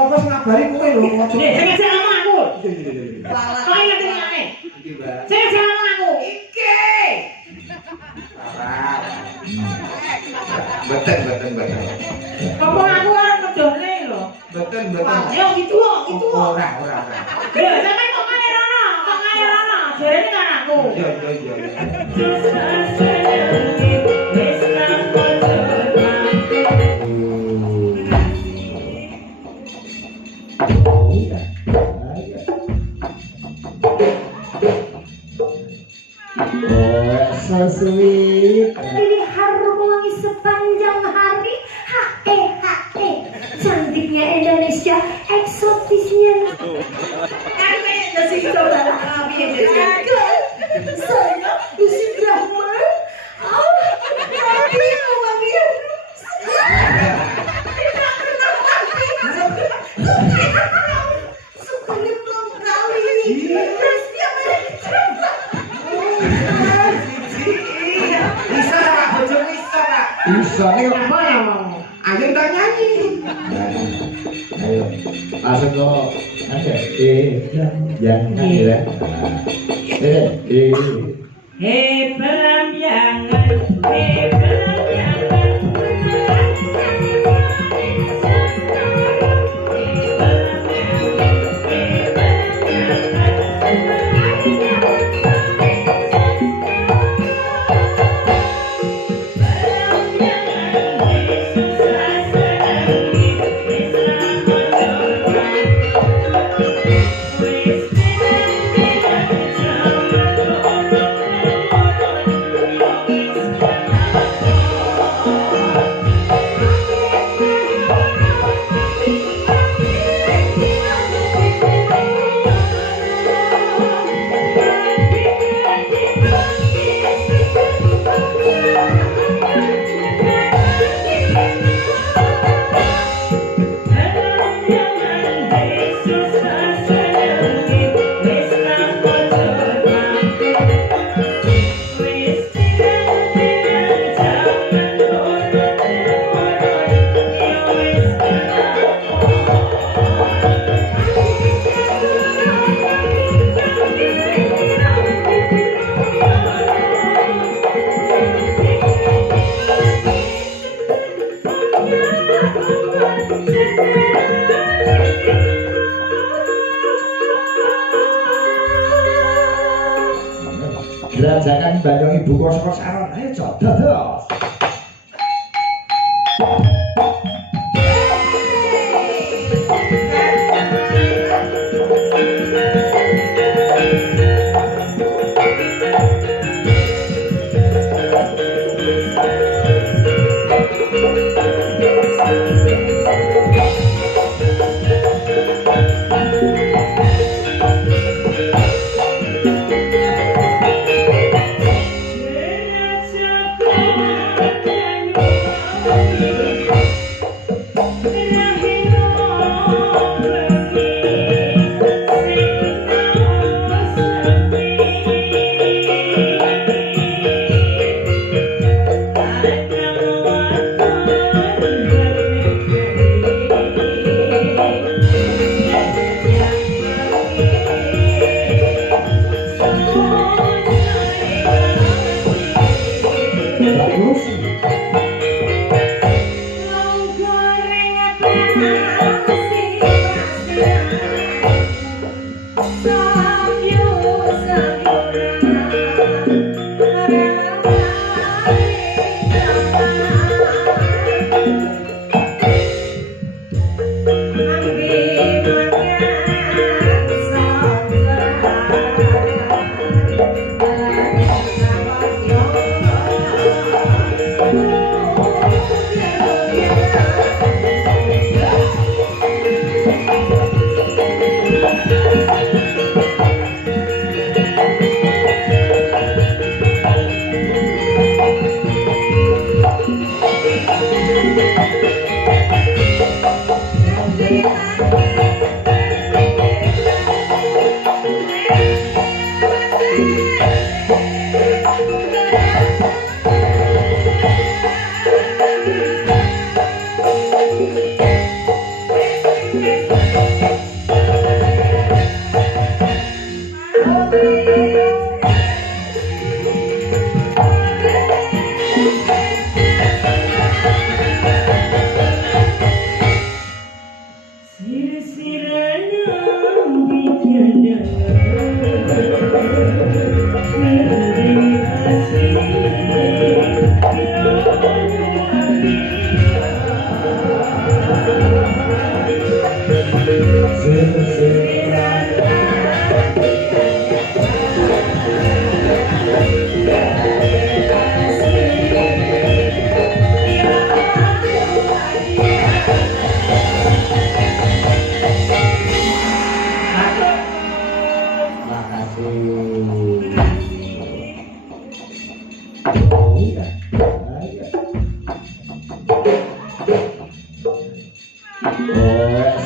apa-apa ngabari kowe lho. Nek sing ngajak ngomong aku. Lalat. Kok inget ngene? Iki, Mbak. Sing ngajak ngomong aku. Iki. Betul. Ngomong aku karo kedone lho. Betul. Yo gitu kok, gitu kok. Ora. Lho, sampean kok ngene rono, jarene kan aku. Iya. Oh, so sweet. Ini harum wangi sepanjang hari. Cantiknya Indonesia, eksotisnya. Kan kayak nasi coba kami Saya Lucy Brahma. Tapi wangi. Tidak pernah mati. Sukanya belum kali. Pasti apa yang Bisa Kak, bojo bisa Kak. Bisa nih kok. apa ya mau? Ayo tak nyanyi. Ayo, langsung kok. Ada. Jangan ya. Berambiangan, Gerajakan Bandung Ibu Kosro Saron. Ayo coba terus. Aku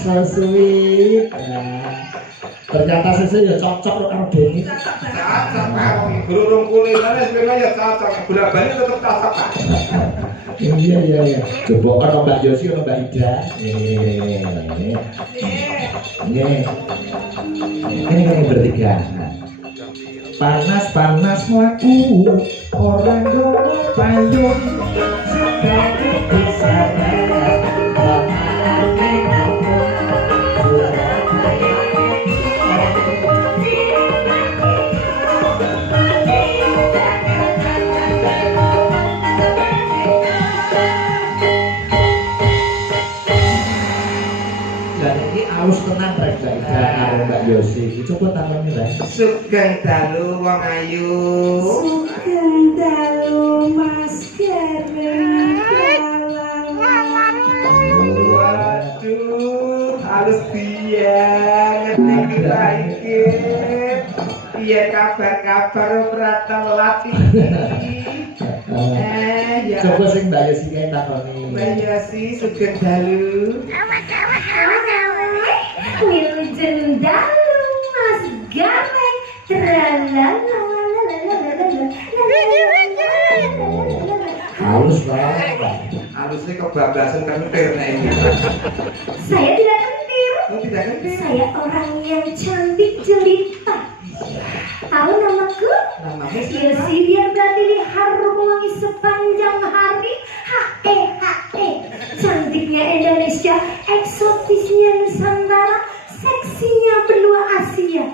So sweet. Ternyata sese ya cocok karo Deni. Cocok karo gurung kulinane sebenarnya ya cocok. Bola-bali tetep cocok, Pak. Iya. Coba kan Mbak Yosi sama Mbak Ida. Ini bertiga. Panas melaku orang dono payung sebagai bisa harus tenang rek Mbak Yosi. Coba tangannya rek. Sugeng dalu wong ayu. Sugeng dalu Mas Kevin. Waduh, halus biang ngerti kita iki. Piye kabar pratelat iki? Ya. Coba sing Mbak Yosi kae takoni. Mbak Yosi sugeng dalu. Wilujeng dalu Mas Gamek. Halus banget. Halusnya kebablasan kentir nek iki. Saya tidak kentir. Oh, tidak kentir. Saya orang yang cantik jelita. Tahu namaku? Namanya Yosi biar berarti di harum wangi sepanjang hari. Cantiknya Indonesia, eksotisnya Nusantara, seksinya benua Asia.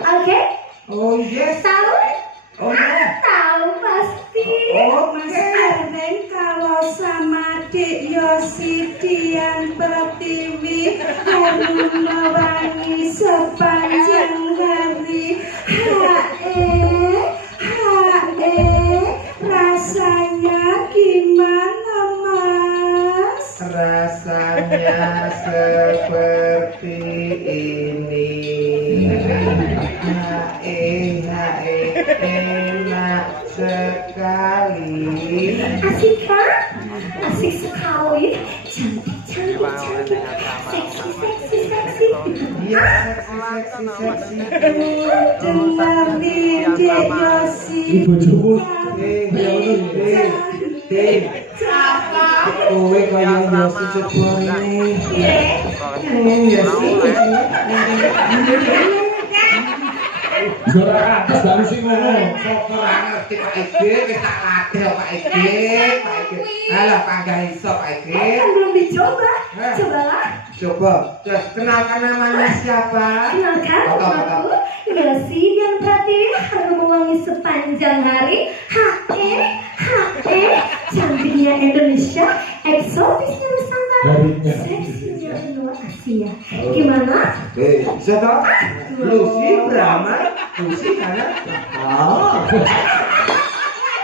Oke? Oh yes. Tahu? Oh ya. Tahu pasti. Oh, Mas Erwin kalau sama Dik Yosi Dian Pertiwi harum wangi sepanjang hari. Rasanya gimana Mas? Rasanya seperti ini. Enak sekali. Asik kan? Asik sekali. Cantik. Seksi. Iya, seksi. Dengar nih Dek Yosi. Ibu Jumu. Kowe kaya Yosi coba ini. Yosi. Suara atas baru sih ngomong. Kok ora ngerti Pak Ege, wis tak latih Pak Ege. Alah panggah iso Pak Ege. Kan belum dicoba. Cobalah. Coba, terus kenalkan namanya siapa? Kenalkan aku Yosi Dian Pratiwi harum wangi sepanjang hari. Cantiknya Indonesia, eksotisnya Nusantara, seksinya benua Asia. Gimana? Bisa toh? Lucy Brahma, Lucy mana?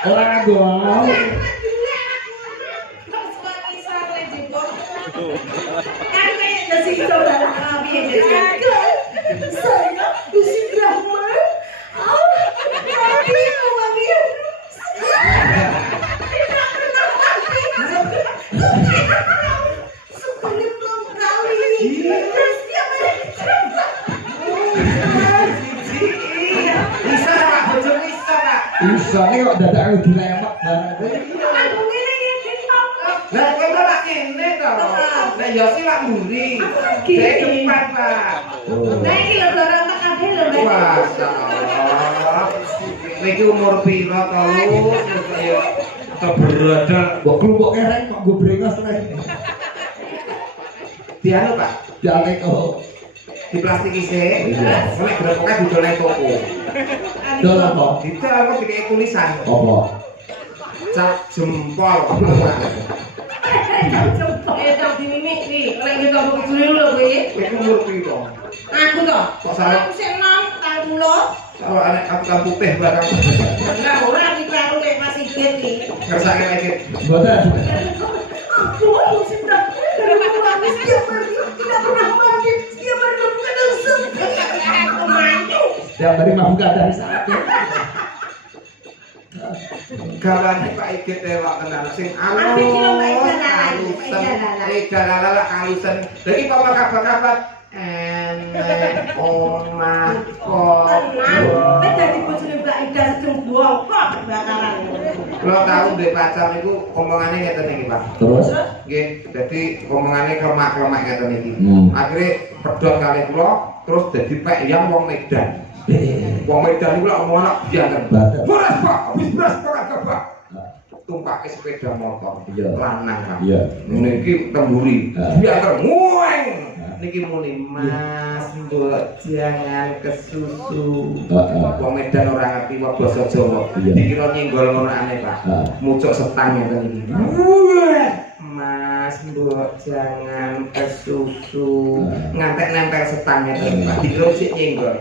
Orang agong. Cobalah. Saya Lucy Brahma. Tapi wanginya sukanya belum kali. Dan setiap hari dicoba. Bisa Pak, bojo bisa Pak. Bisa nih kok dadak dilemak bareng. Aku ini TikTok. Lah kowe malah kene to. Lah ya sih lak mburi. Saya depan, Pak. Oh. Nah ini lho dorong tak kabeh lho Mbak. Masyaallah. Niki umur piro to, Lu? Ya keberadal Kok kelompok kereng kok gue brengos lah ini. dianu, Pak. Dialek kok. Di plastik isi. Iya. Nek grepoknya didol nang toko. Dol apa? Didol apa dikek tulisan. Apa? Cap jempol. Tak dimimik iki. Lek kita kok jule lho kowe. Iku umur piro? Aku to. Kok salah? Aku sik nom, tak mulo. Kalau anak aku kan putih barang. Lah ora dikaro lek masih iki. Kersake lagi. Boten. Aku sudah setiap hari tidak pernah mandi, setiap hari berkadang Aku mantu. Setiap hari mabuk dari saat. Gawane Pak Igit ewak tenan sing Apa iki lho, Pak Ida Lala? kalusen. Pak Ida Lala. Ida Lala kalusen. Lagi papa kabar-kabar enek omah kok. Tenang. Wis dadi bojone Mbak Ida sedeng bongkok bakaran. Kalau tahu deh pacar itu omongannya ngeten iki, Pak. Terus? Nggih, dadi omongannya klemak-klemak ngeten iki. Akhirnya pedhot kali kula terus dadi pek yang wong Medan. Wong Medan iku lak omong anak bianten. Bater. Beras, Pak. Wis beras Pak. Tumpake sepeda motor. Iya. Lanang, Pak. Iya. Ngene iki temburi. Ah. Bianten ngueng. Niki muni, Mas, mbok jangan kesusu. Wong Medan ora ngerti wae basa Jawa. Iya. Dikira nyenggol ngono aneh, Pak. Mucuk setang ngeten iki. Mas, mbok jangan kesusu. Ngantek nempel setang ngeten, Pak. Dikira sik nyenggol.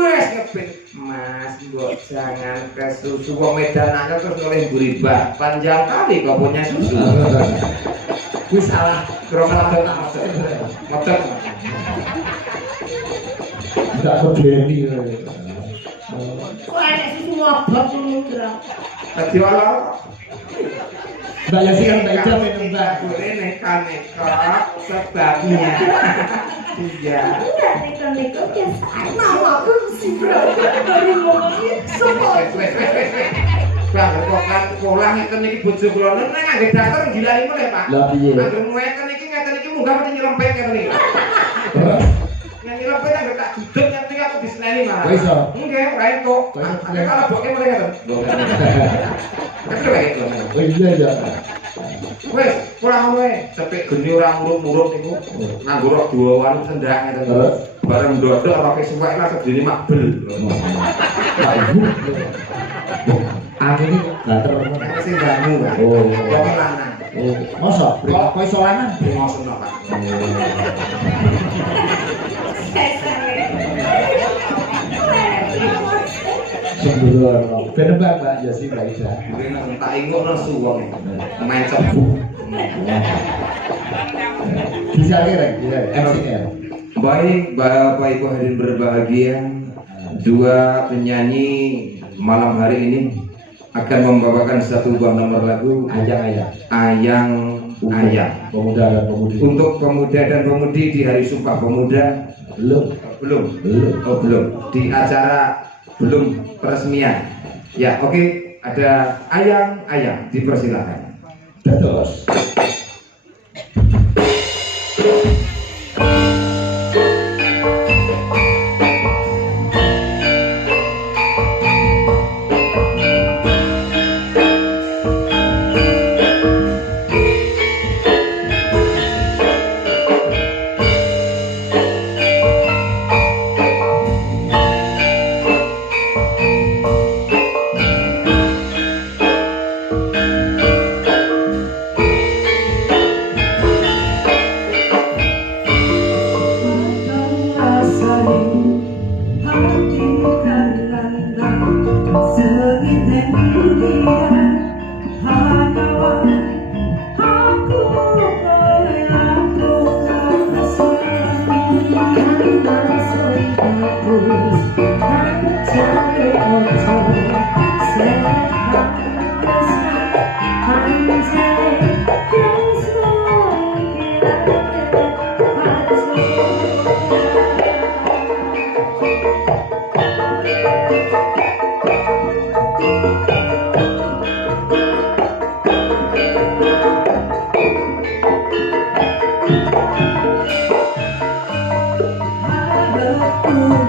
Wes ngebet. Mas, mbok jangan kesusu. Wong Medan aja terus oleh mburi bak. Panjang kali kok punya susu. Kuwi salah. Kromot maksud. Maksud. Tidak berdiri. Kok enek susu ngobot ngono kira. Dadi ora. Mbak Yasi kan Mbak Ida minum Mbak. Boleh neka-neka sebabnya. Iya. Enggak, neko-neko biasa. Nama aku si Bro. Dari ngomongin semua. Bang, kok kan sekolah ngeten iki bojo kula nek ngangge daster gilani meneh, Pak. Lah piye? Angger ngeten iki munggah mesti nyelempet ngeten iki. Terus? Yang nyelempet angger tak duduk ngerti aku diseneni malah. Kok iso? Nggih, ora entuk. Kok iso? Ada kala boke mulai ngeten. Tapi wae itu. Oh iya ya. Wes, kurang wae. Cepet geni ora murut-murut niku. Nganggo rok duawan sendak ngeten. Terus? Bareng ndodok ora kesuwek lah sedene makbel. Pak Ibu. Aku ini gak terlalu. Nek sing banyu, Pak. Oh. Kok lanang. Oh, masa? Kok iso lanang? Ngosono, Pak. Sembrono. Ben Mbak Yasi Mbak Ida. Mungkin tak ingok nesu wong main cebu. Bisa kira, MC-nya. Baik, Bapak Ibu hadirin berbahagia. Dua penyanyi malam hari ini akan membawakan satu buah nomor lagu Ayang-ayang. Ayang-ayang. Pemuda dan pemudi. Untuk pemuda dan pemudi di Hari Sumpah Pemuda. Belum. Belum. Di acara belum peresmian. Ya, oke. Ada ayang-ayang, dipersilakan. Terus. Yeah.